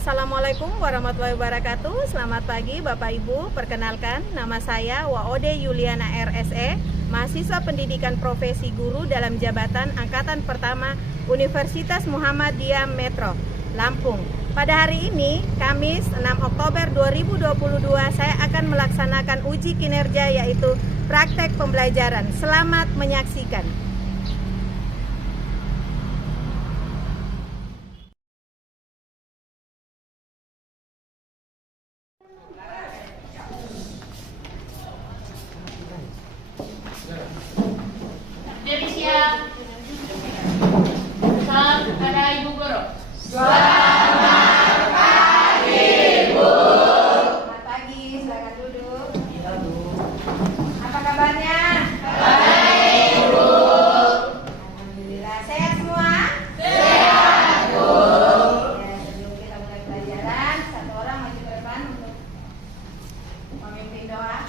Assalamualaikum warahmatullahi wabarakatuh. Selamat pagi Bapak Ibu. Perkenalkan, nama saya Waode Yuliana RSE, mahasiswa pendidikan profesi guru dalam jabatan Angkatan Pertama Universitas Muhammadiyah Metro, Lampung. Pada hari ini, Kamis 6 Oktober 2022, saya akan melaksanakan uji kinerja yaitu praktek pembelajaran. Selamat menyaksikan. Dari siap. Salam kepada Ibu Guru. Selamat pagi, silakan duduk. Apa kabarnya? Baik, Bu. Alhamdulillah, sehat semua? Sehat, Bu. Ya, sebelum kita mulai pelajaran, satu orang maju ke depan untuk memimpin doa.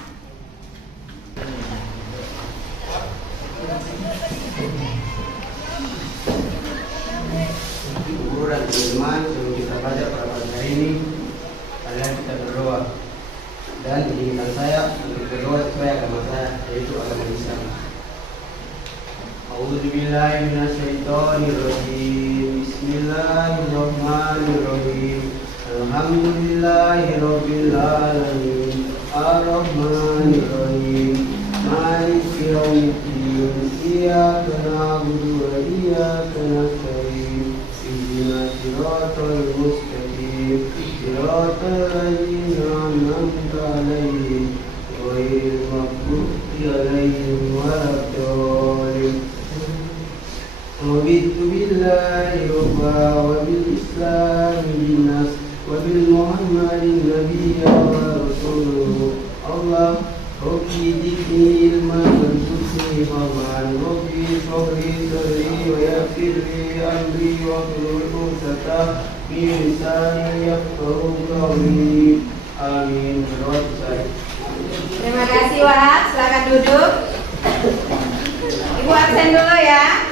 Guru dan teman-teman, sebelum kita belajar pada pagi hari ini, kalian kita berdoa. Dan izinkan saya untuk berdoa sesuai agama saya, yaitu agama Islam. A'udzubillahi minasyaitonirrajim. Bismillahirrahmanirrahim. Alhamdulillahirabbil alamin. Arrahmanirrahim. Maliki yaumiddin. Iyyaka na'budu wa iyyaka nasta'in. Ihdinas siratal mustaqim. Siratal ladzina an'amta 'alaihim ghairil maghdubi 'alaihim waladdallin. Raditu billahi rabba wa bil islami dinas wa bil muhammadin nabiyya wa rasuluh. Allah Rabbi zidni ilman warzuqni fahman. Rabbi shrahli sadri wa yassir li amri wahlul 'uqdatam min lisani yafqahu qawli. Amin. Berdoa selesai. Terima kasih Wahab, silakan duduk. Ibu absen dulu ya.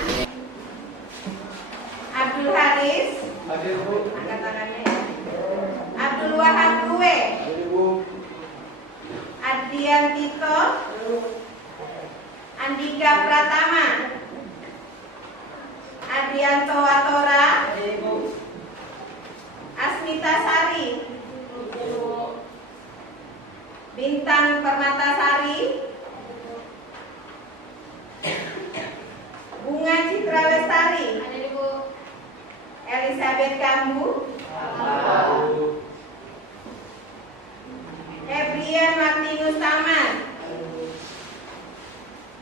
Abdul Haris, Hadir, Bu. angkat tangannya ya. Abdul Wahab Rue, Hadir, Bu. Adrian Tito, Andika Pratama, Adrianto Watora, Asmita Sari, Bintang Permatasari, Bunga Citra Lestari, Elizabeth Kambu, Ebrian Martinus Taman,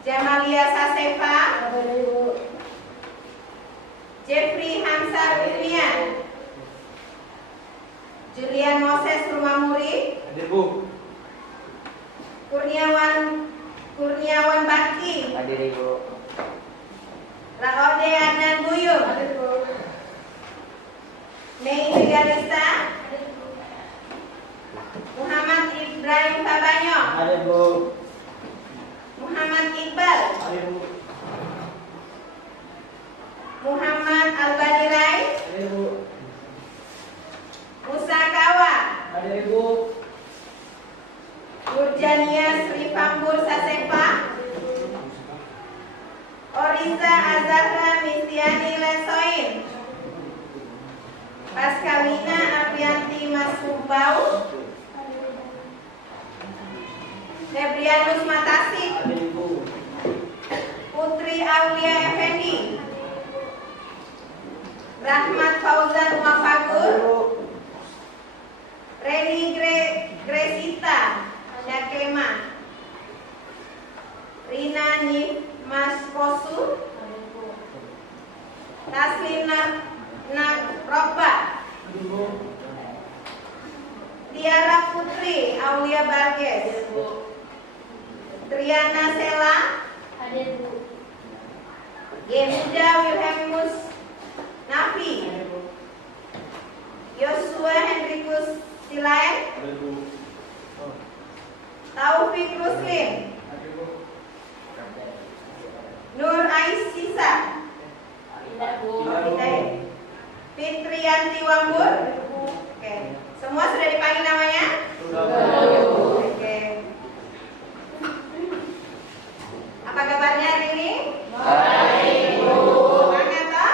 Jamalia Sasefa, Jeffrey Hamsar William, Julian Moses Rumamuri, Hadir, Bu. Kurniawan Bakti, Hadir, Ibu. Raode Adnan Buyung, Mei Megalista, Muhammad Ibrahim Tabanyo, Hadir, Bu. Muhammad Iqbal, Hadir, Bu. Muhammad Albadirai, Hadir, Bu. Musa Kawa, Hadir, Bu. Nurjania Sri Pambur Sasepa, Oriza Azahra Mistiani Lesoin, Paskawina Aprianti Masubau, Febrianus Matasik, Hadir, Bu. Putri Aulia Effendi, Rahmat Fauzan Mafagur, Reni Gresita Syakema, Rina Mas Posu, Taslim Nagroba, Tiara Putri Aulia Barges, Triana Sela, Yehuda Wilhelmus Nafi, Yosua Hendrikus Silaen, Taufik Ruslin, Nur Aisisa, Fitrianti Wambur, oke, Oke. Semua sudah dipanggil namanya? Oke. Apa kabarnya hari ini? Baik, Bu. Semangat toh?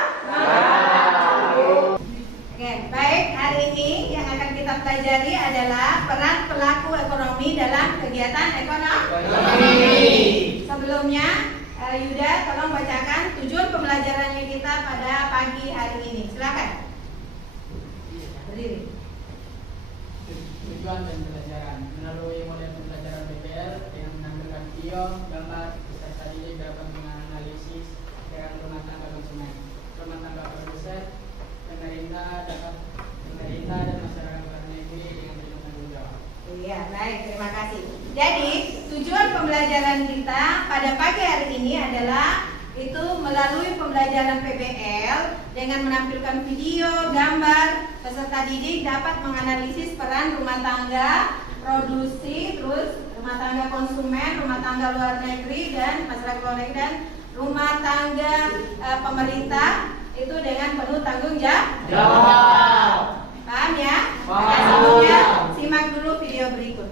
Oke, baik. Hari ini yang akan kita pelajari adalah peran pelaku ekonomi dalam kegiatan ekonomi. Sebelumnya, Yuda tolong bacakan tujuan pembelajarannya kita pada pagi hari ini. Silakan. Berdiri. Tujuan dan pembelajaran melalui model pembelajaran BPL dengan menampilkan video, gambar, peserta didik dapat menganalisis dengan rumah tangga konsumen, rumah tangga produsen, pemerintah dan masyarakat luar negeri dengan penuh tanggung jawab. Iya, baik, terima kasih. Jadi, tujuan pembelajaran kita pada pagi hari ini adalah itu melalui pembelajaran PBL dengan menampilkan video, gambar, peserta didik dapat menganalisis peran rumah tangga, produksi, terus rumah tangga konsumen, rumah tangga luar negeri dan masyarakat luar negeri dan rumah tangga pemerintah itu dengan penuh tanggung jawab. Paham ya? Maka sebelumnya simak dulu video berikut.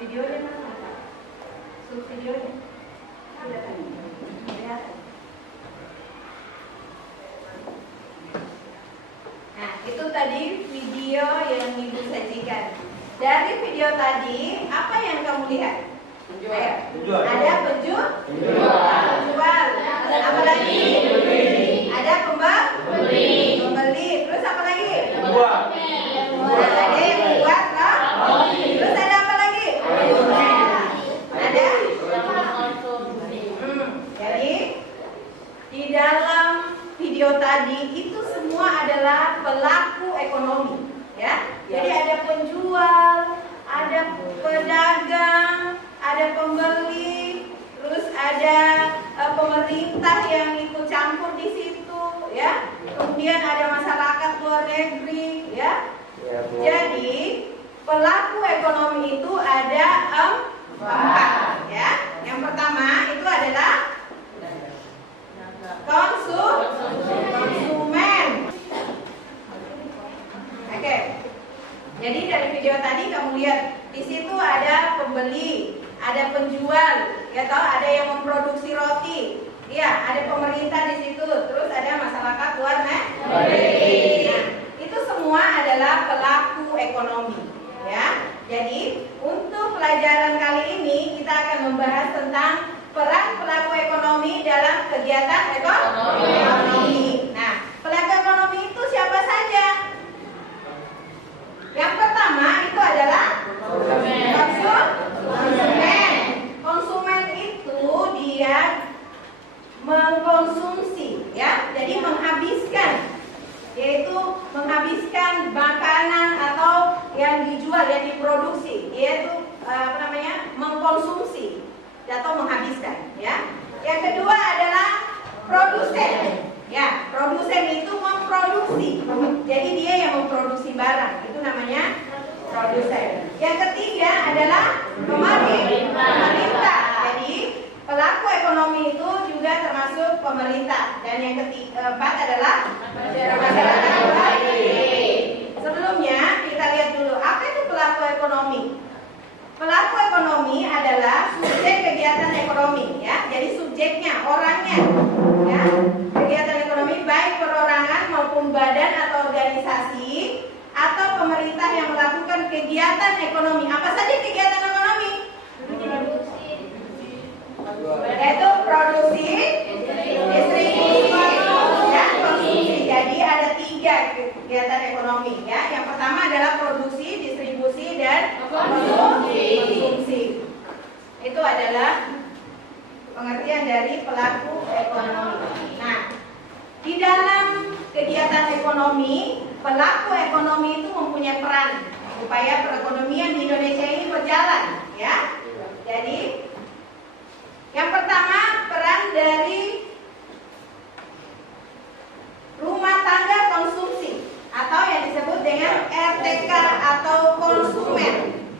Videonya mana? Videonya. Kelihatan. Nah, itu tadi video yang Ibu sajikan. Dari video tadi, apa yang kamu lihat? Ayo. Ada penjual. Apa lagi? video tadi itu semua adalah pelaku ekonomi, ya. Jadi ada penjual, ada pedagang, ada pembeli, terus ada pemerintah yang ikut campur di situ, ya. Kemudian ada masyarakat luar negeri, ya. Jadi pelaku ekonomi itu ada 4, ya. Yang pertama itu adalah konsumen. Oke. Jadi dari video tadi kamu lihat di situ ada pembeli, ada penjual, ya toh, ada yang memproduksi roti. Iya, ada pemerintah di situ, terus ada masyarakat luar negeri. Nah, itu semua adalah pelaku ekonomi, ya. Jadi untuk pelajaran kali ini kita akan membahas tentang peran pelaku ekonomi dalam kegiatan ekonomi. Nah, pelaku ekonomi itu siapa saja? Yang pertama itu adalah konsumen. Konsumen itu dia mengkonsumsi, ya, jadi menghabiskan, yaitu menghabiskan makanan atau yang dijual, yang diproduksi, yaitu mengkonsumsi atau menghabiskan, ya. Yang kedua adalah produsen, ya. Produsen itu memproduksi, jadi dia yang memproduksi barang, itu namanya produsen. Yang ketiga adalah pemerintah. Jadi pelaku ekonomi itu juga termasuk pemerintah. Dan yang keempat adalah masyarakat luar negeri. Sebelumnya kita lihat dulu apa itu pelaku ekonomi. Pelaku ekonomi adalah subjek kegiatan ekonomi, ya. Jadi subjeknya, orangnya, ya. Kegiatan ekonomi baik perorangan maupun badan atau organisasi atau pemerintah yang melakukan kegiatan ekonomi. Apa saja kegiatan ekonomi? Yaitu produksi, distribusi, dan konsumsi. Jadi ada 3 kegiatan ekonomi, ya. Yang pertama adalah produksi, distribusi, dan konsumsi. Itu adalah pengertian dari pelaku ekonomi. Nah, di dalam kegiatan ekonomi, pelaku ekonomi itu mempunyai peran supaya perekonomian di Indonesia ini berjalan, ya. Jadi yang pertama, peran dari rumah tangga konsumsi atau yang disebut dengan RTK atau konsumen,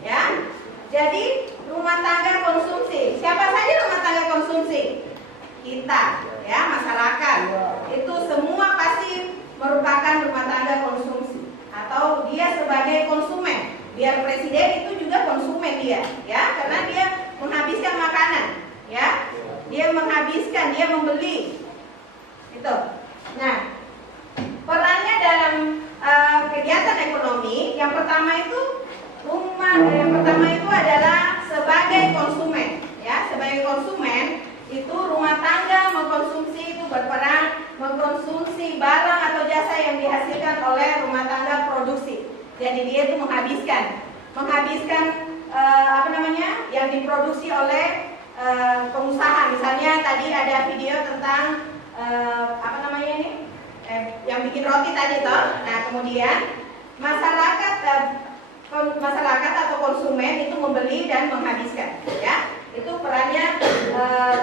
ya. Jadi rumah tangga konsumsi, siapa saja rumah tangga konsumsi? Kita, ya, masyarakat. Itu semua pasti merupakan rumah tangga konsumsi atau dia sebagai konsumen. Biar presiden itu juga konsumen dia, ya, karena dia menghabiskan makanan, ya. Dia menghabiskan, dia membeli. Itu. Nah, perannya dalam kegiatan ekonomi yang pertama itu adalah sebagai konsumen, ya. Sebagai konsumen itu rumah tangga mengkonsumsi itu berperan mengkonsumsi barang atau jasa yang dihasilkan oleh rumah tangga produksi. Jadi dia itu menghabiskan yang diproduksi oleh pengusaha. Misalnya tadi ada video tentang yang bikin roti tadi toh. Nah, kemudian masyarakat atau konsumen itu membeli dan menghabiskan, ya. Itu perannya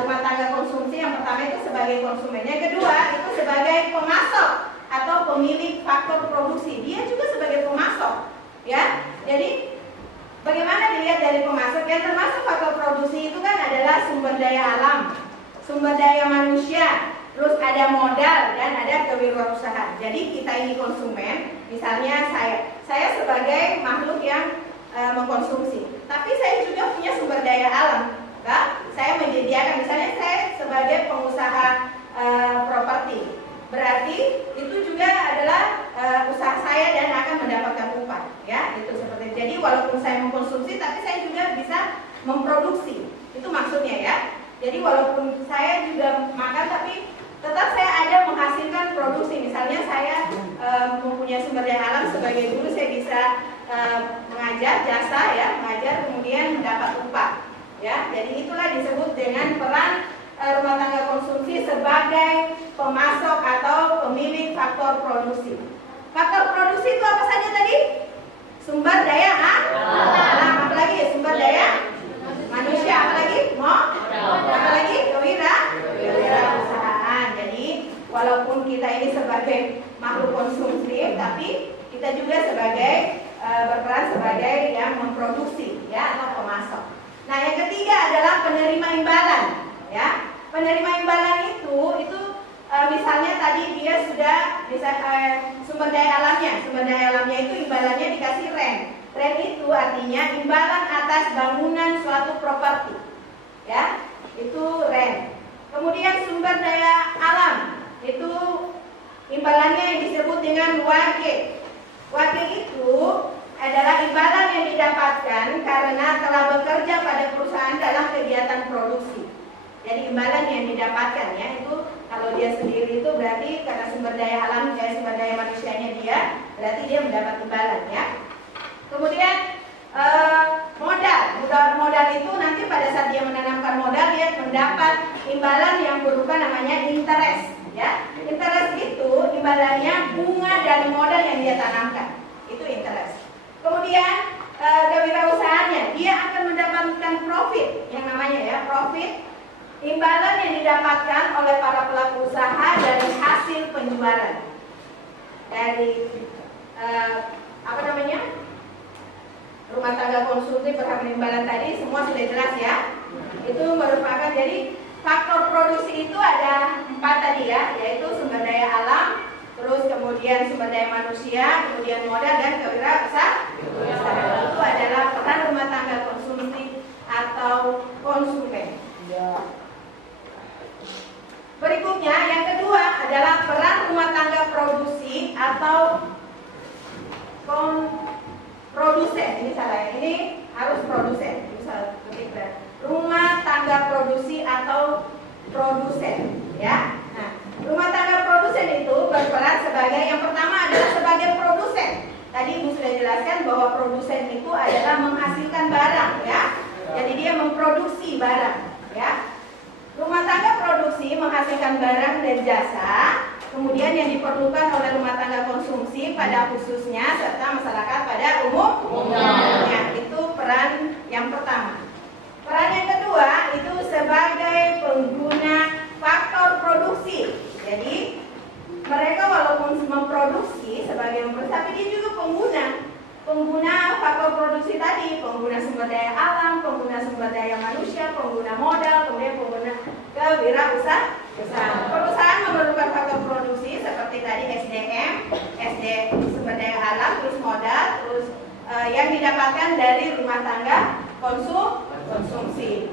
rumah tangga konsumsi. Yang pertama itu sebagai konsumen. Yang kedua itu sebagai pemasok atau pemilik faktor produksi. Dia juga sebagai pemasok, ya. Jadi bagaimana dilihat dari pemasok? Yang termasuk faktor produksi itu kan adalah sumber daya alam, sumber daya manusia, terus ada modal dan ada kewirausahaan. Jadi kita ini konsumen. Misalnya saya sebagai makhluk yang mengkonsumsi, tapi saya juga punya sumber daya alam. Saya menyediakan, misalnya saya sebagai pengusaha properti, berarti itu juga adalah usaha saya dan akan mendapatkan upah, ya. Itu seperti. Jadi walaupun saya mengkonsumsi, tapi saya juga bisa memproduksi. Itu maksudnya, ya. Jadi walaupun saya juga makan, tapi tetap saya ada menghasilkan produksi. Misalnya saya mempunyai sumber daya alam sebagai guru, saya bisa mengajar jasa, ya, mengajar kemudian mendapat upah, ya. Jadi itulah disebut dengan peran rumah tangga konsumsi sebagai pemasok atau pemilik faktor produksi. Faktor produksi itu apa saja tadi? Sumber daya alam, apa lagi? Sumber daya manusia, apa lagi? Apa lagi? Kewirausahaan. Jadi walaupun kita ini sebagai makhluk konsumtif, tapi kita juga berperan sebagai yang memproduksi, ya, atau pemasok. Nah, yang ketiga adalah penerima imbalan, ya. Penerima imbalan itu misalnya tadi dia sudah sumber daya alamnya itu imbalannya dikasih rent. Rent itu artinya imbalan atas bangunan suatu properti, ya, itu rent. Kemudian sumber daya alam itu imbalannya yang disebut dengan wage. Wage itu adalah imbalan yang didapatkan karena telah bekerja pada perusahaan dalam kegiatan produksi. Jadi imbalan yang didapatkan, ya, itu kalau dia sendiri itu berarti karena sumber daya alam, sumber daya manusianya dia, berarti dia mendapat imbalan, ya. Kemudian modal itu nanti pada saat dia menanamkan modal, dia mendapat imbalan yang berupa namanya interest, ya. Interest itu imbalannya bunga dari modal yang dia tanamkan, itu interest. Kemudian kewirausahaannya, dia akan mendapatkan profit, yang namanya, ya, profit. Imbalan yang didapatkan oleh para pelaku usaha dari hasil penjualan dari rumah tangga konsumtif berhak imbalan tadi, semua sudah jelas, ya. Itu merupakan, jadi faktor produksi itu ada 4 tadi, ya, yaitu sumber daya alam, terus kemudian sumber daya manusia, kemudian modal dan kewirausahaan. Itu adalah peran rumah tangga konsumtif atau konsumen. Berikutnya, yang kedua adalah peran rumah tangga produksi atau produsen. Ini salah, ini harus produsen. Bisa ketik rumah tangga produksi atau produsen, ya. Nah, rumah tangga produsen itu berperan sebagai, yang pertama adalah sebagai produsen. Tadi Ibu sudah jelaskan bahwa produsen itu adalah menghasilkan barang, ya. Jadi dia memproduksi barang, ya. Rumah tangga produksi menghasilkan barang dan jasa, kemudian yang diperlukan oleh rumah tangga konsumsi pada khususnya serta masyarakat pada umumnya. Itu peran yang pertama. Peran yang kedua itu sebagai pengguna faktor produksi. Jadi mereka walaupun memproduksi sebagai tapi dia juga pengguna faktor produksi tadi, pengguna sumber daya alam, pengguna sumber daya manusia, pengguna modal, kemudian pengguna kewirausahaan. Perusahaan memerlukan faktor produksi seperti tadi SDM, sumber daya alam, terus modal, terus yang didapatkan dari rumah tangga konsumsi.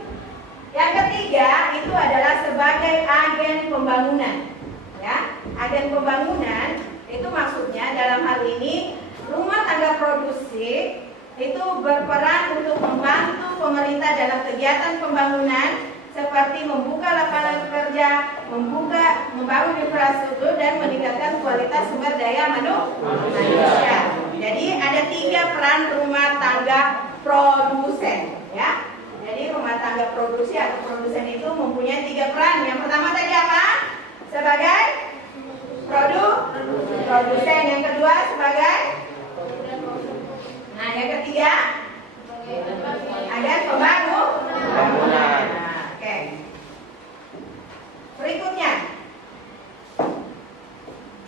Yang ketiga itu adalah sebagai agen pembangunan, ya. Agen pembangunan itu maksudnya dalam hal ini rumah tangga produksi itu berperan untuk membantu pemerintah dalam kegiatan pembangunan seperti membuka lapangan kerja, membangun infrastruktur dan meningkatkan kualitas sumber daya manusia. Jadi ada 3 peran rumah tangga produsen, ya. Jadi rumah tangga produksi atau produsen itu mempunyai 3 peran. Yang pertama tadi apa? Sebagai produsen. Yang kedua sebagai, nah, yang ketiga agen pembangunan. Oke. Berikutnya,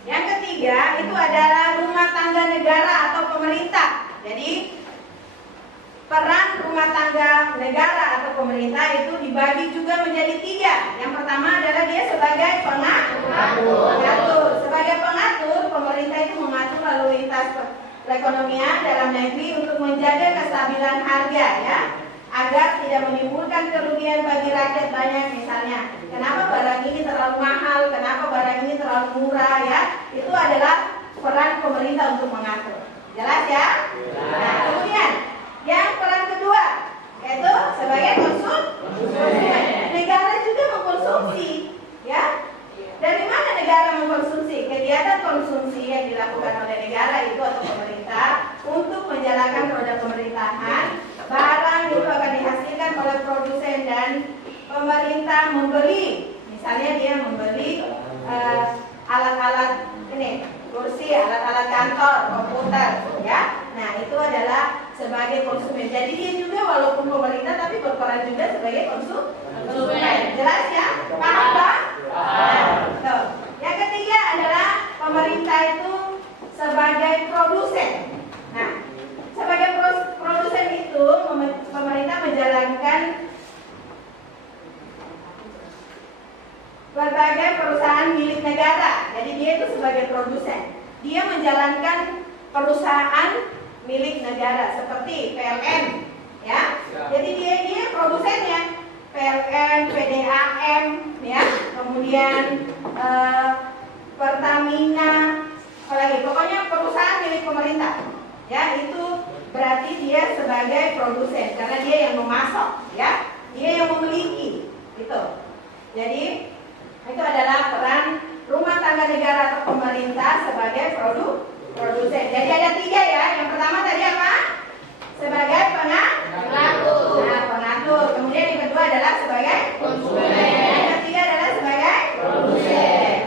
yang ketiga itu adalah rumah tangga negara atau pemerintah. Jadi peran rumah tangga negara atau pemerintah itu dibagi juga menjadi 3. Yang pertama adalah dia sebagai pengatur. Sebagai pengatur, pemerintah itu mengatur lalu lintas perekonomian dalam negeri untuk menjaga kestabilan harga, ya, agar tidak menimbulkan kerugian bagi rakyat banyak. Misalnya, kenapa barang ini terlalu mahal, kenapa barang ini terlalu murah, ya. Itu adalah peran pemerintah untuk mengatur. Jelas, ya? Nah, kemudian yang peran kedua yaitu sebagai konsumen. Negara juga mengkonsumsi, ya. Dari mana negara mengkonsumsi? Kegiatan konsumsi yang dilakukan oleh negara itu atau pemerintah untuk menjalankan produk pemerintahan, barang itu akan dihasilkan oleh produsen dan pemerintah membeli. Misalnya dia membeli alat-alat ini, kursi, alat-alat kantor, komputer, ya. Nah, itu adalah sebagai konsumen. Jadi dia juga walaupun pemerintah tapi berperan juga sebagai konsumen. Jelas ya? Paham, Pak? Nah, yang ketiga adalah pemerintah itu sebagai produsen. Nah, sebagai produsen itu pemerintah menjalankan berbagai perusahaan milik negara. Jadi dia itu sebagai produsen. Dia menjalankan perusahaan milik negara seperti PLN, ya. Jadi dia produsennya. PLN, PDAM, ya. Kemudian Pertamina, apalagi pokoknya perusahaan milik pemerintah. Ya, itu berarti dia sebagai produsen karena dia yang memasok, ya. Dia yang memiliki, gitu. Jadi itu adalah peran rumah tangga negara atau pemerintah sebagai produsen. Jadi ada 3 ya. Yang pertama tadi apa? Sebagai pengatur. Nah, pengatur. Kemudian yang kedua adalah sebagai konsumen. Yang ketiga adalah sebagai produsen.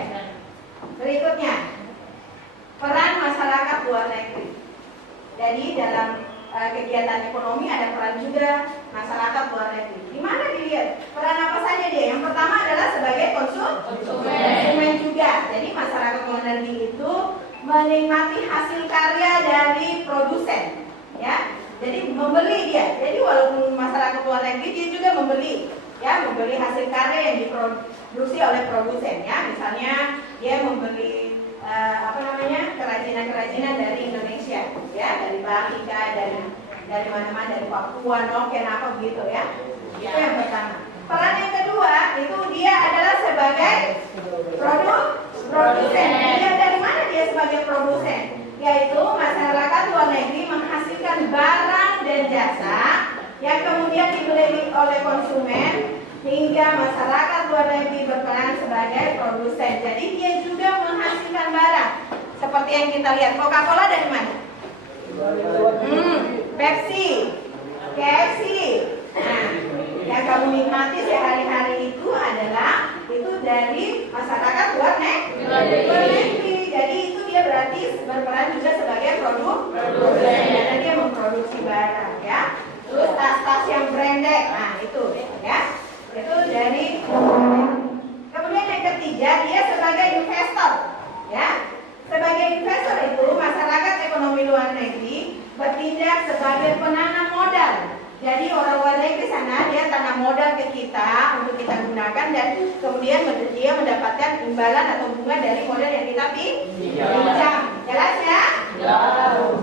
Berikutnya, peran masyarakat luar negeri. Jadi dalam kegiatan ekonomi ada peran juga masyarakat luar negeri. Di mana dilihat peran apa saja dia? Yang pertama adalah sebagai konsumen juga. Jadi masyarakat luar negeri itu menikmati hasil karya dari produsen, ya. Jadi membeli dia. Jadi walaupun masyarakat luar negeri dia juga membeli, ya, membeli hasil karya yang diproduksi oleh produsen, ya. Misalnya dia membeli kerajinan-kerajinan dari Indonesia, ya, dari Bali, dari mana-mana, dari Papua, Noken, apa begitu, ya. Itu yang pertama. Peran yang kedua itu dia adalah sebagai produsen. Dia dari mana dia sebagai produsen? Yaitu masyarakat luar negeri menghasilkan barang dan jasa yang kemudian dibeli oleh konsumen hingga masyarakat luar negeri berperan sebagai produsen. Jadi dia juga menghasilkan barang. Seperti yang kita lihat, Coca-Cola dari mana? Pepsi, KFC. Nah, yang kamu nikmati sehari-hari itu adalah itu dari masyarakat luar negeri. Jadi itu dia berarti berperan juga sebagai produsen. Dan dia memproduksi barang, ya. Terus tas-tas yang branded, nah itu, ya. Itu dari. Kemudian yang ketiga dia sebagai investor, ya. Sebagai investor itu masyarakat ekonomi luar negeri bertindak sebagai penanam modal. Jadi orang luar negeri sana dia tanam modal ke kita untuk kita gunakan dan kemudian dia mendapatkan imbalan atau bunga dari modal yang kita pinjam. Jelas ya?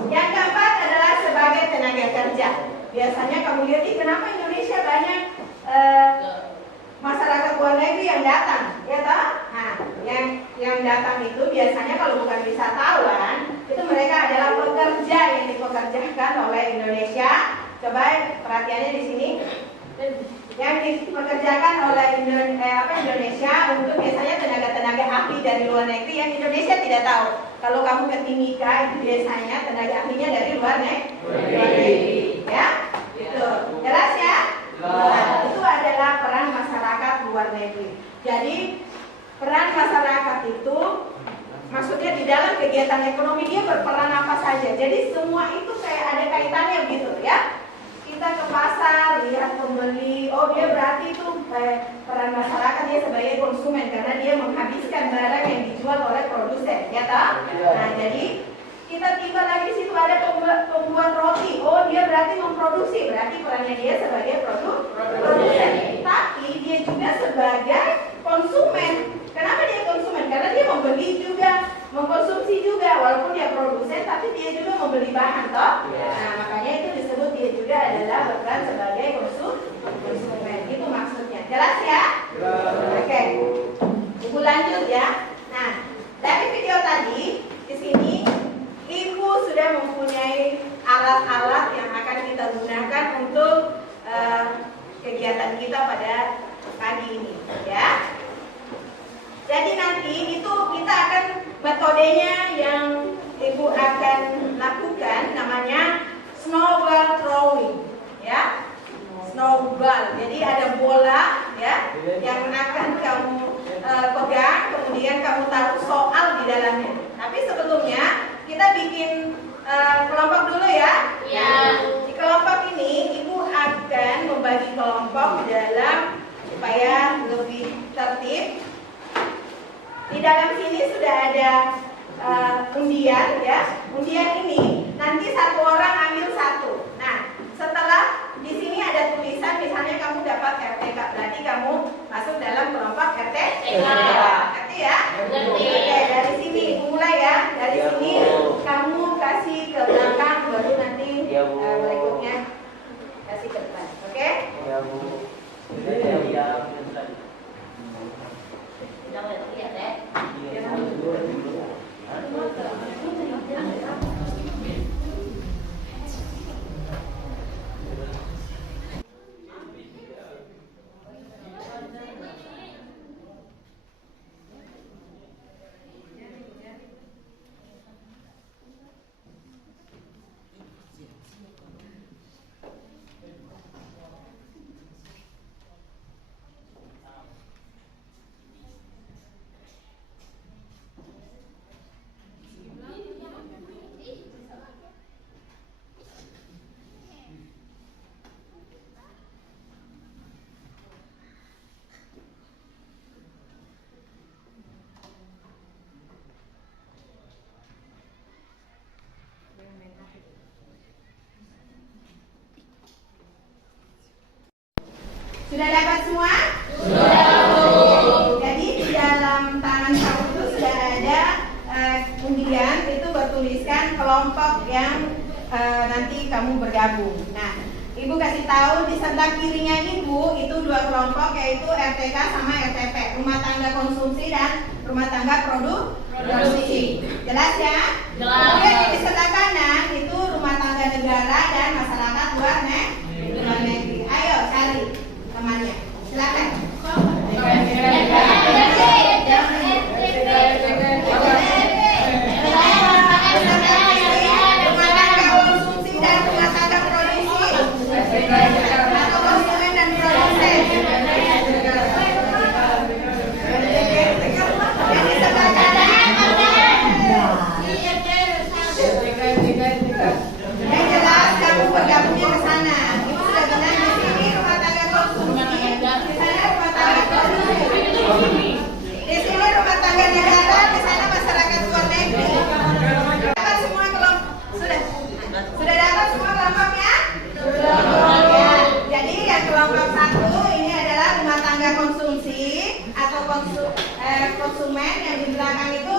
Yang keempat adalah sebagai tenaga kerja. Biasanya kamu lihat kenapa Indonesia banyak masyarakat luar negeri yang datang, ya toh? Nah, yang datang itu biasanya kalau bukan wisatawan, itu mereka adalah pekerja yang dipekerjakan oleh Indonesia. Coba perhatiannya di sini. Yang dipekerjakan oleh Indonesia untuk biasanya tenaga-tenaga ahli dari luar negeri yang Indonesia tidak tahu. Kalau kamu ke Timika itu biasanya tenaga ahlinya dari luar negeri. Ya, itu jelas ya. Nah, itu adalah peran masyarakat luar negeri. Jadi peran masyarakat itu maksudnya di dalam kegiatan ekonomi dia berperan apa saja. Jadi semua itu kayak ada kaitannya gitu ya. Kita ke pasar lihat pembeli, oh dia berarti itu peran masyarakat dia sebagai konsumen karena dia menghabiskan barang yang dijual oleh produsen, ya toh? Nah jadi kita tiba lagi situ ada pembuat roti, oh dia berarti memproduksi, berarti perannya dia sebagai produsen. Tapi dia juga sebagai konsumen. Kenapa dia konsumen? Karena dia membeli juga, mengkonsumsi juga, walaupun dia produsen, tapi dia juga membeli bahan, toh? Nah, makanya itu disebut dia juga adalah berperan sebagai konsumen. Itu maksudnya. Jelas ya? Oke. Ibu lanjut ya. Nah, dari video tadi di sini Ibu sudah mempunyai alat-alat yang akan kita gunakan untuk kegiatan kita pada pagi ini, ya. Jadi nanti itu kita akan metodenya yang Ibu akan lakukan namanya snowball throwing, ya. Snowball. Jadi ada bola, ya, yang akan kamu pegang, kemudian kemudian kamu taruh soal di dalamnya. Tapi sebelumnya kita bikin kelompok dulu ya. Iya. Di kelompok ini Ibu akan membagi kelompok dalam supaya lebih tertib. Di dalam sini sudah ada undian ya. Undian ini nanti satu orang ambil satu. Nah, setelah di sini ada tulisan misalnya kamu dapat RTK, berarti kamu masuk dalam kelompok RTK. Ngerti ya? Ngerti. Oke, dari sini mulai ya. Dari sini kamu kasih ke belakang, baru nanti berikutnya kasih ke depan. Oke? Sudah dapat semua? Jadi di dalam tangan kamu itu sudah ada undian, itu bertuliskan kelompok yang nanti kamu bergabung. Nah, Ibu kasih tahu di sebelah kirinya Ibu itu dua kelompok, yaitu RTK sama RTP, rumah tangga konsumsi dan rumah tangga produksi. Jelas ya? Jelas. Kemudian di sebelah kanan itu rumah tangga negara dan masyarakat luar negeri. Ayo cari temannya. Silakan. Rumah tangga konsumsi dan rumah tangga produksi. Atau konsumen dan produsen. Dan di sebelah kanan yang jelas kamu bergabungnya ke sana. Ibu sudah bilang di sini rumah tangga konsumsi, di sana rumah tangga produksi. Di sini rumah tangga negara, di sana masyarakat luar negeri. Dapat semua kelompok? Sudah dapat semua kelompoknya? Ya. Jadi yang kelompok satu ini adalah rumah tangga konsumsi atau konsumen, yang di belakang itu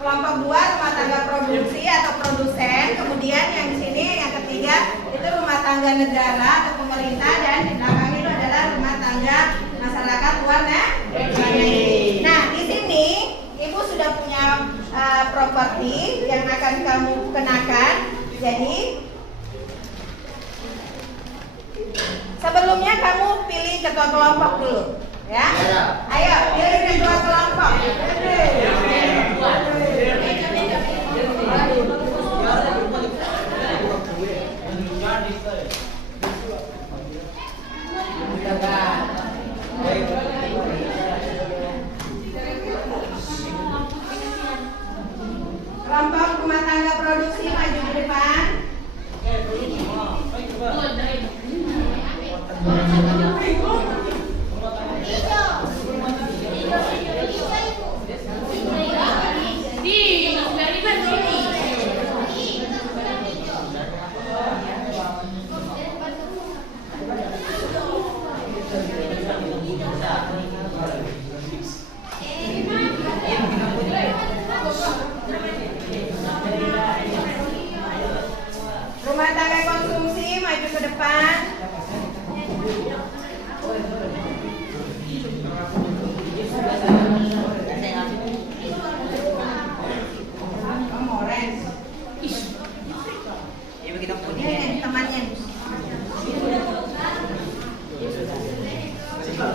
kelompok dua rumah tangga produksi atau produsen. Kemudian yang di sini yang ketiga itu rumah tangga negara atau pemerintah, dan di belakang itu adalah rumah tangga masyarakat luar negeri. Nah, di sini Ibu sudah punya properti yang akan kamu kenakan. Jadi sebelumnya kamu pilih ketua kelompok dulu, ya. Ayo pilih ketua kelompok. Kelompok rumah tangga produksi maju ke depan. Rumah tangga konsumsi maju ke depan. Ini temannya.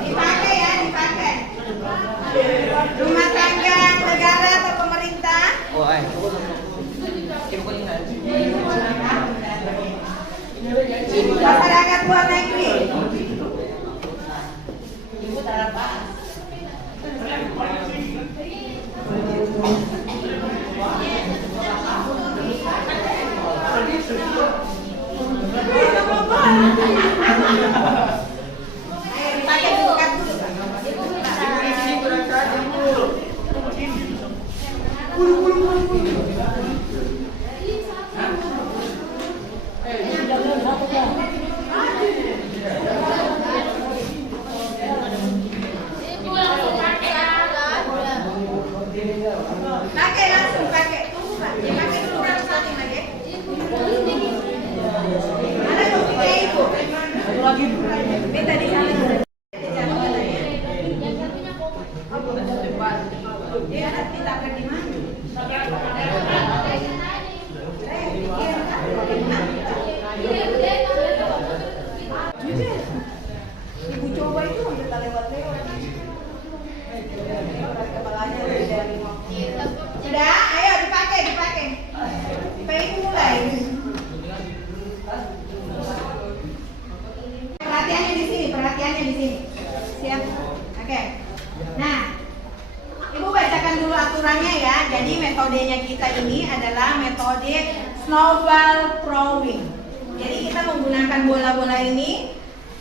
Dipakai ya, dipakai. Rumah tangga negara atau pemerintah. Masyarakat luar negeri. Dipakai dibuka dulu. Pakai langsung pakai. Tunggu Pak. Pakai dulu berapa saat ini pakai? Ada kopinya Ibu. Minta di sana. Dia ditaruh di mana? Ibu coba itu udah lewat-lewat. Kepalanya udah dari mau. Sudah, ayo dipakai. Dipakai mulai. Perhatiannya di sini. Siap. Oke. Nah, Ibu bacakan dulu aturannya ya. Jadi metodenya kita ini adalah metode snowball throwing. Jadi kita menggunakan bola-bola ini.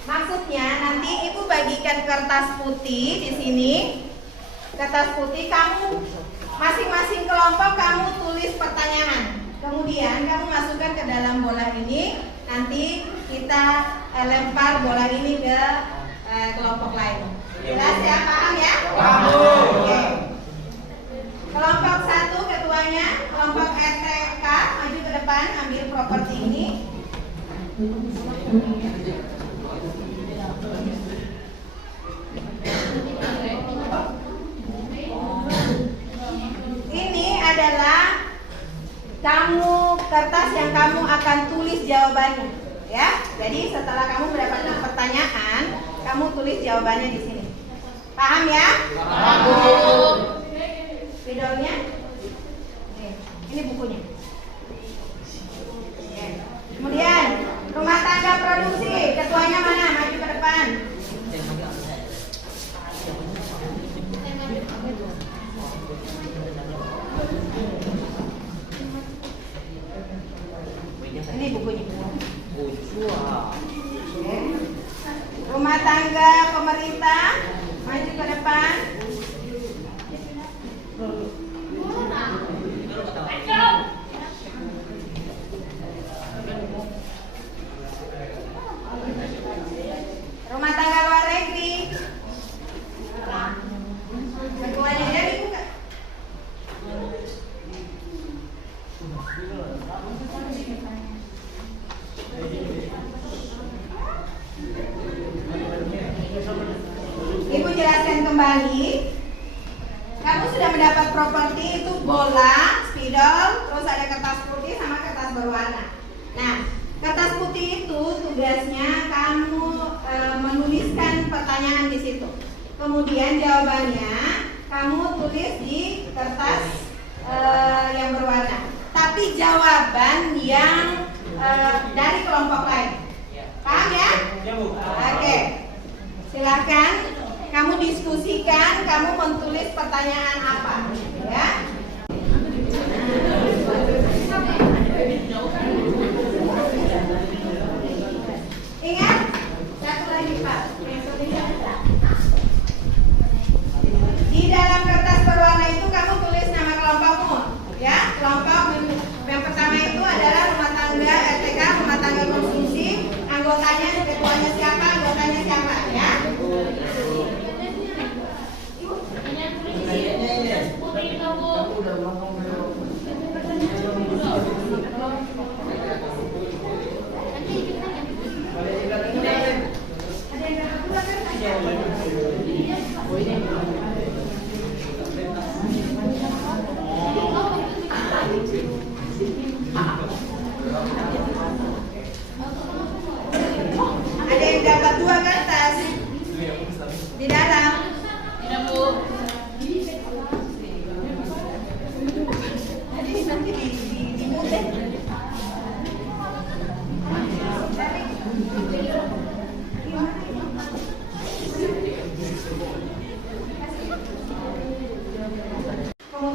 Maksudnya nanti Ibu bagikan kertas putih di sini. Kertas putih kamu masing-masing kelompok kamu tulis pertanyaan. Kemudian kamu masukkan ke dalam bola ini. Nanti kita lempar bola ini ke kelompok lain. Jelas ya, paham ya? Oke. Kelompok 1 ketuanya, kelompok RTK maju ke depan, ambil properti ini. Ini adalah kertas yang kamu akan tulis jawabannya, ya. Jadi setelah kamu mendapatkan pertanyaan, kamu tulis jawabannya di sini. Paham ya? Paham. Spidolnya? Ini bukunya. Kemudian rumah tangga produksi, ketuanya mana? Maju ke depan. Ini bukunya. Rumah tangga pemerintah, maju ke depan. Rumah tangga luar negeri. Ketuanya dia dibuka. Ibu jelaskan kembali. Kamu sudah mendapat properti itu bola, spidol, terus ada kertas putih sama kertas berwarna. Nah, kertas putih itu tugasnya kamu menuliskan pertanyaan di situ. Kemudian jawabannya kamu tulis di kertas yang berwarna. Tapi jawaban yang dari kelompok lain. Paham ya? Oke. Silakan kamu diskusikan, kamu menulis pertanyaan apa, ya? Ingat, satu lagi Pak. Di dalam kertas berwarna itu kamu tulis nama kelompokmu, ya? Kelompok yang pertama itu adalah rumah tangga RTK, rumah tangga konsumsi. Anggotanya, ketuanya siapa, anggotanya siapa, ya?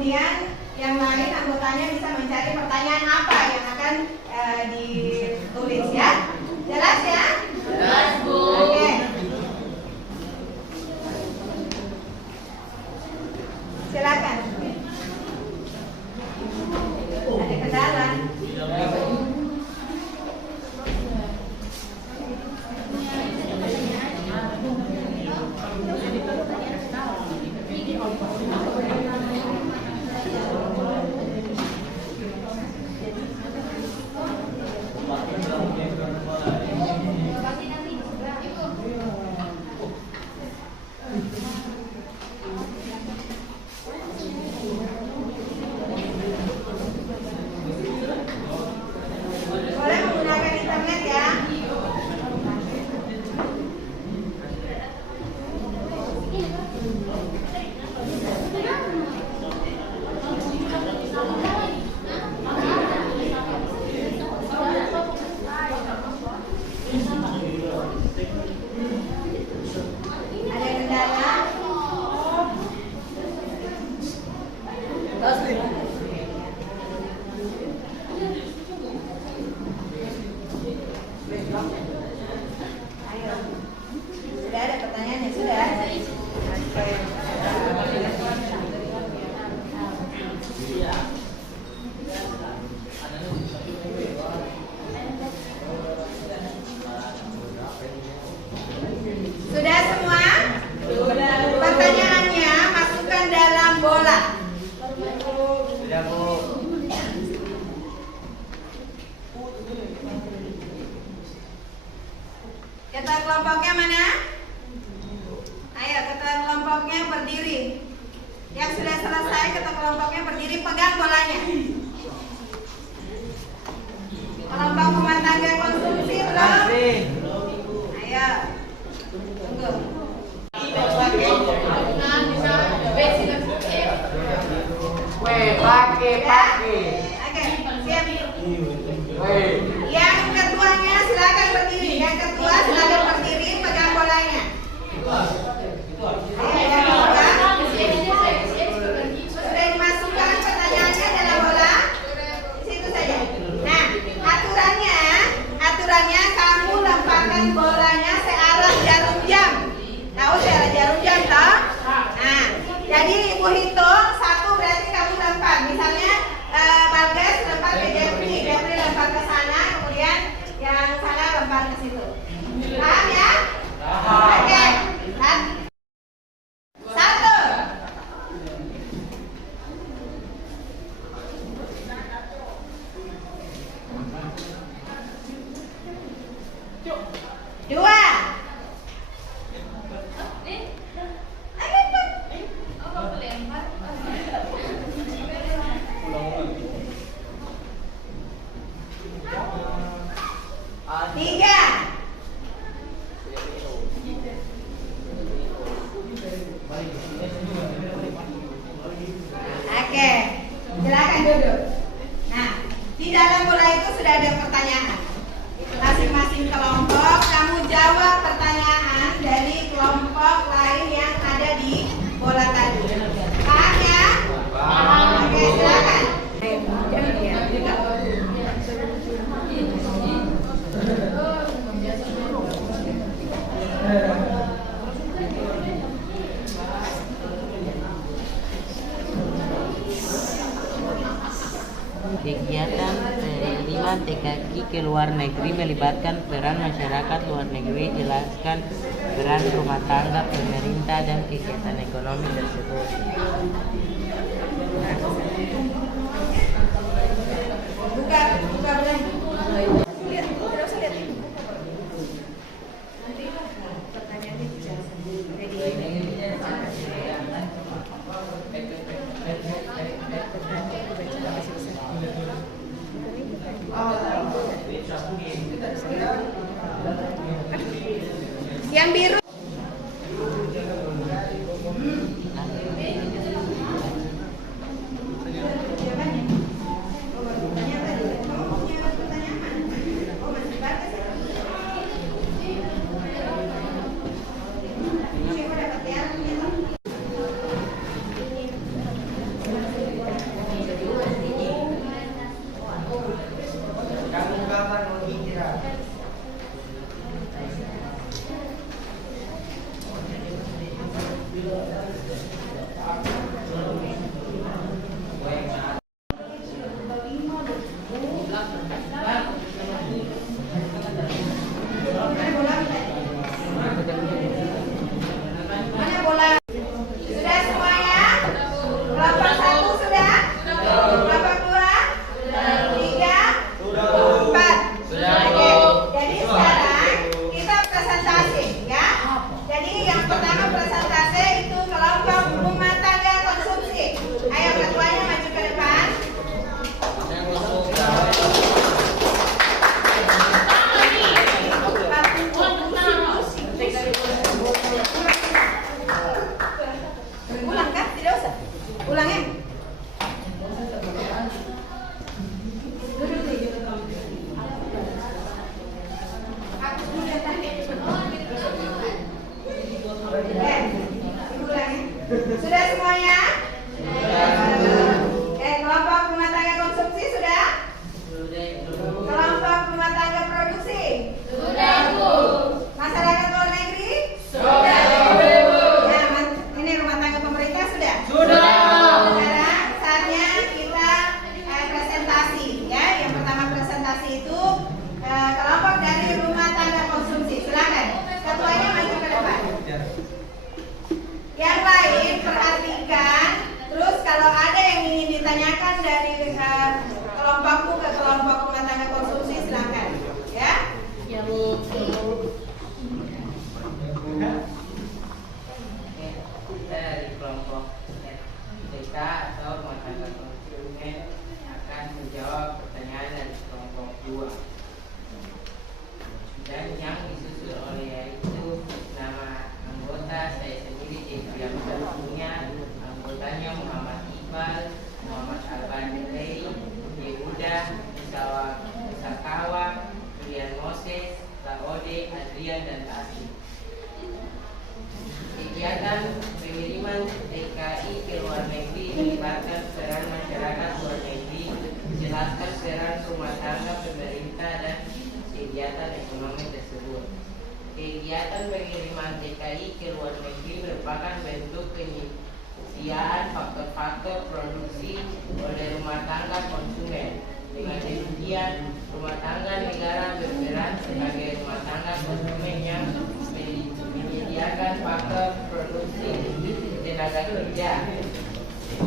kemudian yang lain anggotanya bisa mencari pertanyaan apa yang akan ditulis ya. Jelas ya? Jelas, Bu. Oke. Silakan. Ada kendala? Boleh menggunakan internet ya. Ada kendala? Ayo. Sudah ada pertanyaannya? Sudah? Oke. Sudah semua? Sudah. Pertanyaannya masukkan dalam bola. Sudah, Bu. Ketua kelompoknya mana? Ayo, ketua kelompoknya berdiri. Yang sudah selesai, ketua kelompoknya berdiri, pegang bolanya. Kelompok rumah tangga konsumsi belum? Ayo, tunggu. Pakai. Oke, siap. Yang ketuanya silakan berdiri. Yang ketua silakan berdiri, pegang bolanya. Ayo, yang kedua. Sudah dimasukkan pertanyaannya dalam bola? Di situ saja. Nah, aturannya kamu lemparkan bolanya searah jarum jam. Tahu searah jarum jam toh? Nah, jadi ibu hitung satu berarti kamu lempar. Misalnya Bagas lempar ke Jeffrey, Jeffrey lempar ke sana, kemudian yang sana lempar ke situ. Paham ya? Oke. Satu. Dua. Tiga. Oke, silakan duduk. Nah, di dalam bola itu sudah ada pertanyaan. Masing-masing kelompok kamu jawab pertanyaan dari kelompok lain yang ada di bola tadi. Paham ya? Paham. Oke, silakan. Kegiatan penerimaan TKI ke luar negeri melibatkan peran masyarakat luar negeri, jelaskan peran rumah tangga, pemerintah, dan kegiatan ekonomi tersebut. Buka bolanya. Lihat, tidak usah lihat. Nanti pertanyaannya dijelasin. Yang biru. Ulangnya. Sudah semuanya? Kelompok rumah tangga konsumsi sudah? Kelompok rumah tangga produksi? Sudah, Bu. Masyarakat luar negeri? Sudah, Ya, ini rumah tangga pemerintah sudah? Sudah. Sekarang saatnya kita presentasi ya. Yang pertama presentasi itu kelompok dari rumah tangga konsumsi. Silakan. Ketuanya maju ke depan. Yang lain perhatikan. Terus kalau ada yang ingin ditanyakan dari kelompokmu ke kelompok rumah tangga konsumsi, silakan. Ya. Ya, Bu. Kita dari kelompok TK atau rumah tangga konsumen akan menjawab pertanyaan dari kelompok 2. Dan yang disusul oleh yaitu nama anggota saya sendiri yang punya anggotanya Muhammad Iqbal, Muhammad Al-Bandari, Yehuda, Sakawa, Julian Moses, Laode, Adrian, dan Taslim. Kegiatan pengiriman TKI ke luar negeri melibatkan peran masyarakat luar negeri, menjelaskan peran rumah tangga pemerintah dan kegiatan ekonomi tersebut. Kegiatan pengiriman TKI ke luar negeri merupakan bentuk penyediaan faktor-faktor produksi oleh rumah tangga konsumen. Dengan demikian, rumah tangga negara berperan sebagai rumah tangga konsumen yang menyediakan faktor produksi tenaga kerja. 2.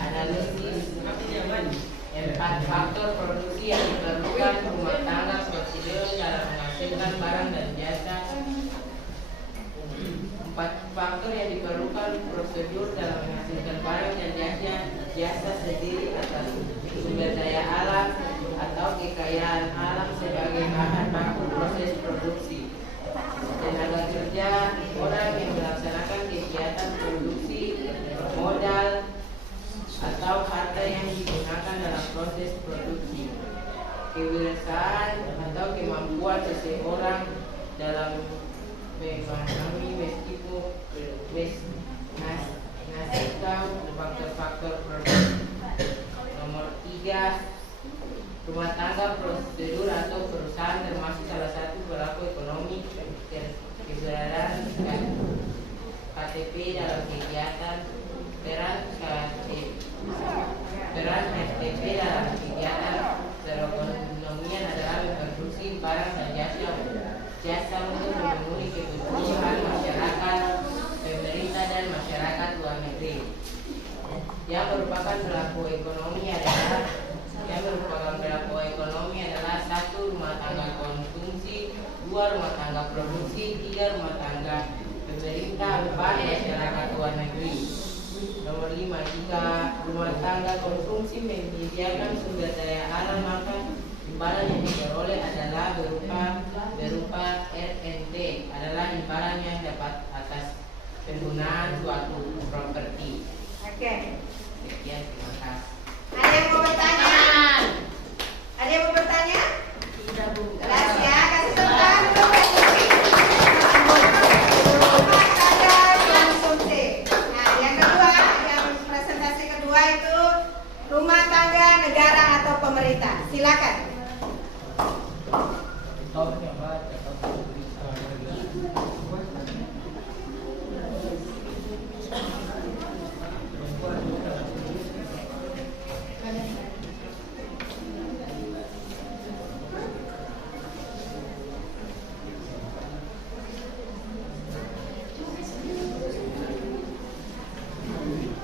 Analisis 4 faktor produksi yang diperlukan rumah tangga prosedur dalam menghasilkan barang dan jasa. 4 faktor yang diperlukan prosedur dalam menghasilkan barang dan jasa sendiri atas sumber daya alam atau kekayaan alam sebagai bahan baku proses produksi. Tenaga kerja orang yang melaksanakan kegiatan produksi, modal atau harta yang digunakan dalam proses produksi. Kewirausahaan atau kemampuan seseorang dalam memahami meskipun faktor-faktor produksi. Nomor 3, rumah tangga prosedur atau perusahaan termasuk salah satu pelaku ekonomi. Keberadaan KTP dalam kegiatan peran STP dalam kegiatan perekonomian adalah memproduksi barang dan jasa untuk memenuhi kebutuhan masyarakat, pemerintah dan masyarakat luar negeri. Yang merupakan pelaku ekonomi adalah 1. Rumah tangga konsumsi, 2. Rumah tangga produksi, 3. Rumah tangga pemerintah, 4. Masyarakat luar negeri. Nomor 5, jika rumah tangga konsumsi menyediakan sumber daya alam, maka imbalan yang diperoleh adalah berupa RNT, adalah imbalan yang dapat atas penggunaan suatu properti. Oke. Sekian, terima kasih. Ada yang mau bertanya? Ada yang mau bertanya? Tidak, Bu. Jelas ya, kasih tepuk tangan rumah tangga konsumsi. Nah, yang kedua, yang presentasi kedua itu rumah tangga negara atau pemerintah. Silakan.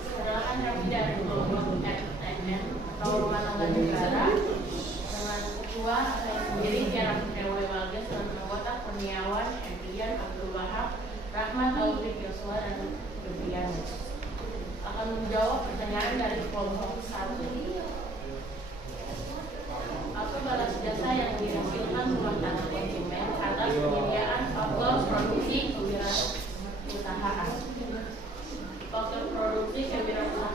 Perkenalkan kami dari kelompok RNN atau rumah tangga negara dengan ketua saya sendiri Kiara Putri Walges dan anggota Kurniawan, Endrian, Abdul Wahab, Rahmat, Taufik, Yosua, dan Febrian akan menjawab pertanyaan dari kelompok 1. Apa balas jasa yang dihasilkan rumah tangga konsumen atas penyediaan faktor produksi kewirausahaan? Faktor produksi kewirausahaan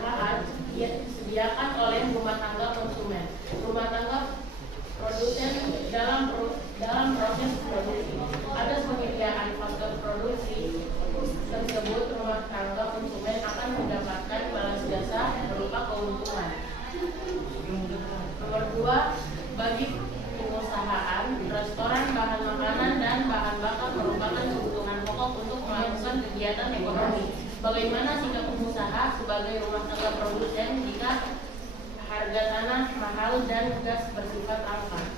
sebagai rumah tangga produsen jika harga tanah mahal dan gas bersifat langka.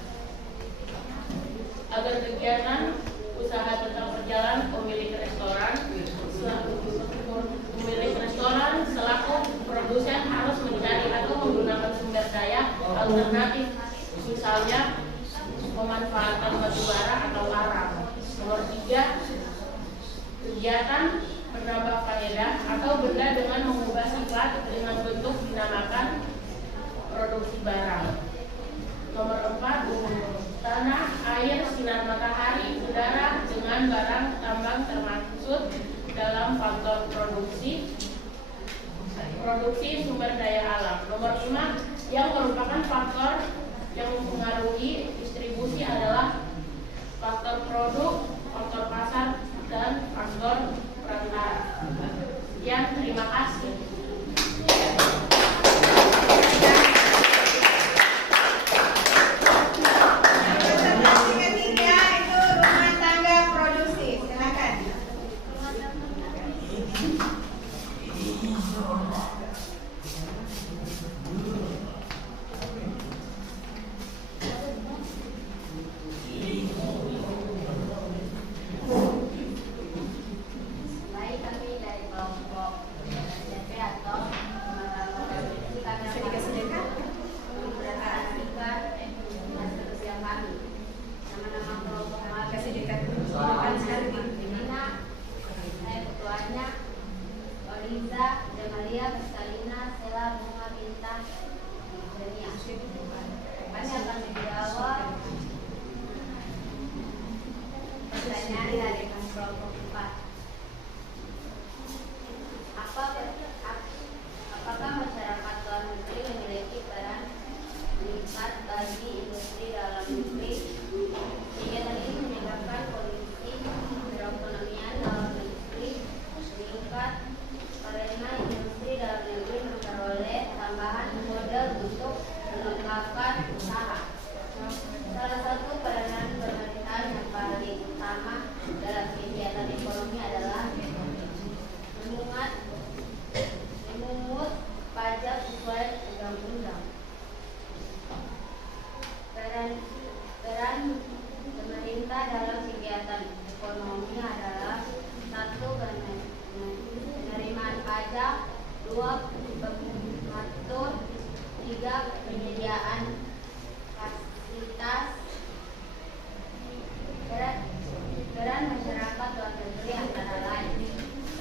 Agar kegiatan usaha tetap berjalan, pemilik restoran selaku produsen harus mencari atau menggunakan sumber daya alternatif, misalnya pemanfaatan batu bara atau arang. Nomor 3, kegiatan menambah faedah atau benda dengan mengubah sifat dengan bentuk dinamakan produksi barang. Nomor 4, tanah, air, sinar matahari, udara dengan barang tambang termaksud dalam faktor produksi sumber daya alam. Nomor 5, yang merupakan faktor yang mempengaruhi distribusi adalah faktor produk, faktor pasar, dan faktor perantara. Sekian, terima kasih. Ketiga itu rumah tangga produksi. Silakan. Baik, kami dari kelompok SMP atau produksi kami mempresentasikan hasil usia kami. Nama-nama kelompok kasih dekat Dina, saya ketuanya, Oliza, Jamalia, Kristalina, Sela, Bunga, Bintang, Dania. Kami akan menjawab pertanyaan dari kelompok 4. Apakah masyarakat luar negeri memiliki peran meningkat bagi industri dalam negeri? Kegiatan ini menyebabkan kondisi perekonomian dalam negeri meningkat karena industri dalam negeri memperoleh tambahan modal untuk mengembangkan usaha. Salah satu peranan pemerintahan yang paling utama dalam kegiatan ekonomi adalah memungut pajak sesuai undang-undang. Peran pemerintah dalam kegiatan ekonomi adalah 1. Penerimaan pajak, 2. Mengatur, 3. Penyediaan fasilitas. Peran masyarakat luar negeri antara lain: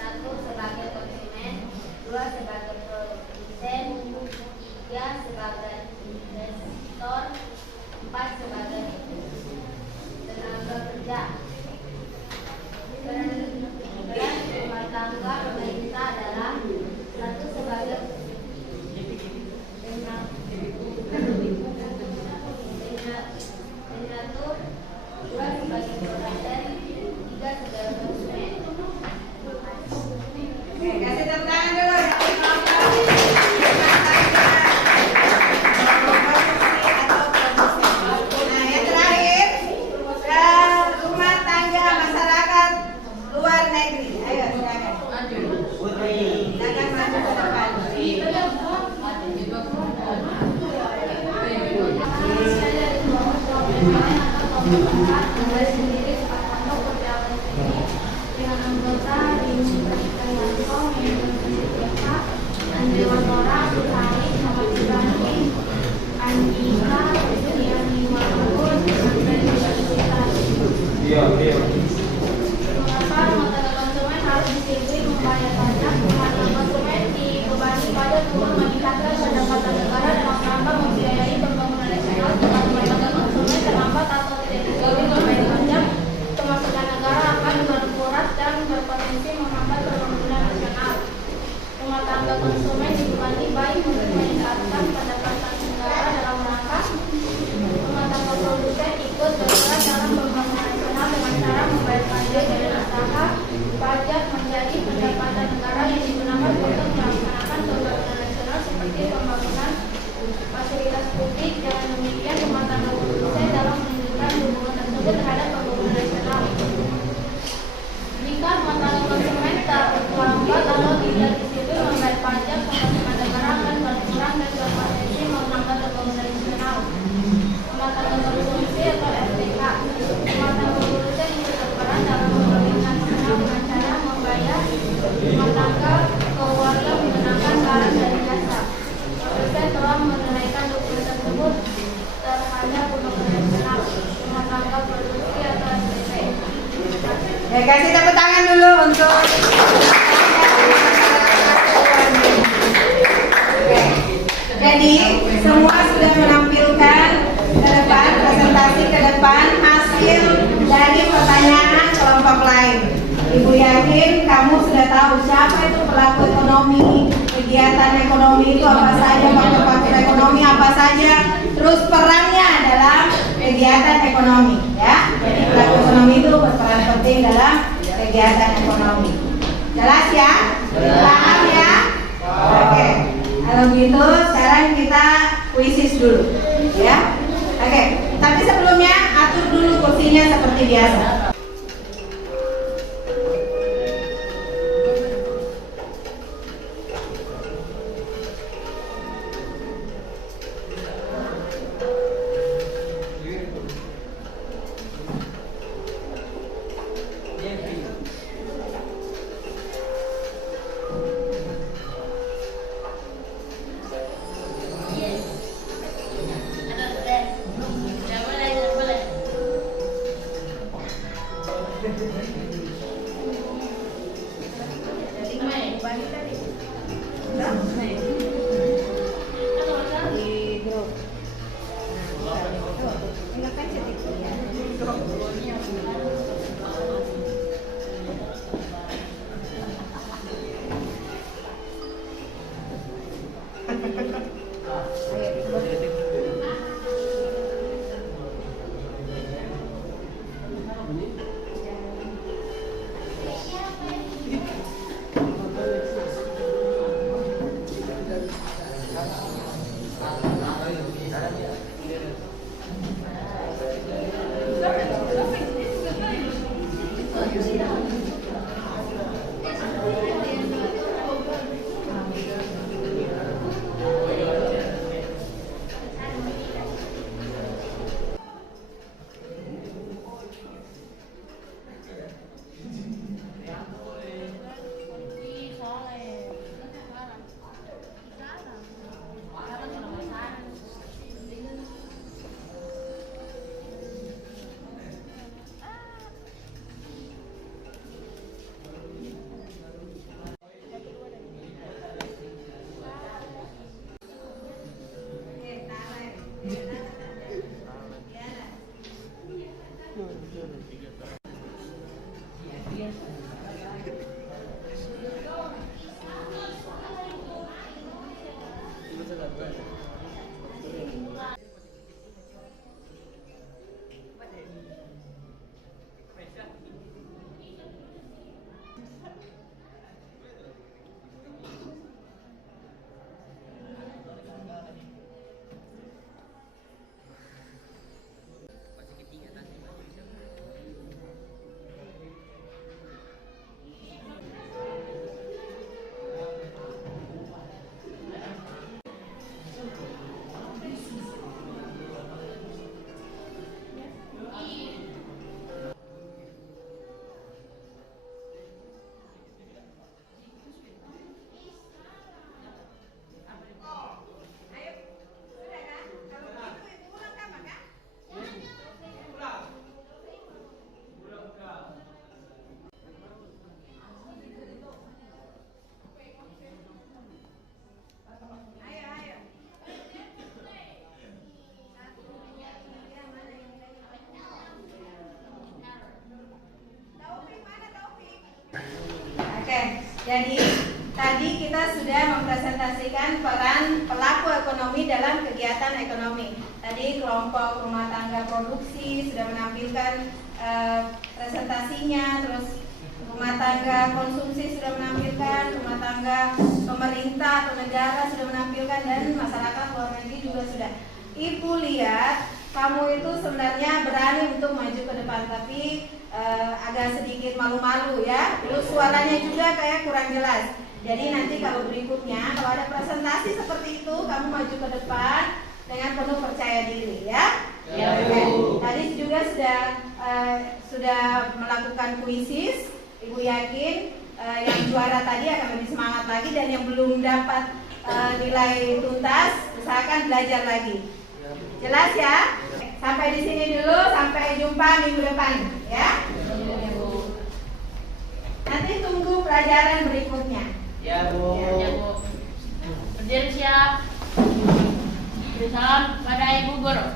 1. Sebagai konsumen, 2. Sebagai produsen, 3. Sebagai investor, 4. Sebagai tenaga kerja. Peran rumah tangga pemerintah adalah 1. Sebagai pengatur, 2. sebagai produsen, 3. sebagai konsumen. Oke, kasih tepuk tangan dulu. Nah, yang terakhir, rumah tangga masyarakat luar negeri. Ayo, silakan. Silakan maju ke depan. Dengan anggota di Universitas Langsung, Universitas Andrewa Tora, Sutari, Muhammad Ibrahim, Andika, Yani Warul, dan Universitas. Mengapa rumah tangga konsumen harus disiplin membayar pajak? Rumah tangga konsumen dibebani pajak untuk meningkatkan pendapatan negara dalam rangka membiayai pembangunan nasional. Jika rumah tangga konsumen terlambat atau tidak disiplin membayar pajak, pemasukan negara akan berkurang dan berpotensi menghambat pembangunan nasional. Rumah tangga konsumen dibebani baik untuk meningkatkan pendapatan negara dalam rangka rumah tangga produsen ikut berperan dalam pembangunan nasional dengan cara membayar pajak dari usaha. Pajak menjadi pendapatan negara yang digunakan untuk melaksanakan pembangunan nasional seperti pembangunan fasilitas publik. Dengan demikian, rumah tangga produsen dalam menunjukkan hubungan tersebut terhadap pembangunan nasional. Jika rumah tangga konsumen terlambat atau tidak disiplin membayar pajak, kamu sudah tahu siapa itu pelaku ekonomi, kegiatan ekonomi itu apa saja, faktor-faktor ekonomi apa saja, terus perannya dalam kegiatan ekonomi, ya. Jadi pelaku ekonomi itu berperan penting dalam kegiatan ekonomi. Jelas ya? Paham ya? Oke. Kalau gitu sekarang kita kuisis dulu, ya. Oke. Tapi sebelumnya atur dulu kursinya seperti biasa. Jadi tadi kita sudah mempresentasikan peran pelaku ekonomi dalam kegiatan ekonomi. Tadi kelompok rumah tangga produksi sudah menampilkan presentasinya, terus rumah tangga konsumsi sudah menampilkan, rumah tangga pemerintah atau negara sudah menampilkan, dan masyarakat luar negeri juga sudah. Ibu lihat kamu itu sebenarnya berani untuk maju ke depan, tapi agak sedikit malu-malu ya. Terus suaranya juga kayak kurang jelas. Jadi nanti kalau berikutnya kalau ada presentasi seperti itu, kamu maju ke depan dengan penuh percaya diri ya. Ya. Tadi juga sudah melakukan kuisis. Ibu yakin yang juara tadi akan lebih semangat lagi, dan yang belum dapat nilai tuntas usahakan belajar lagi. Jelas ya? Sampai di sini dulu, sampai jumpa minggu depan ya. Nanti tunggu pelajaran berikutnya. Ya, Bu. Ya, Bu. Berdiri siap. Beri salam pada Ibu Guru.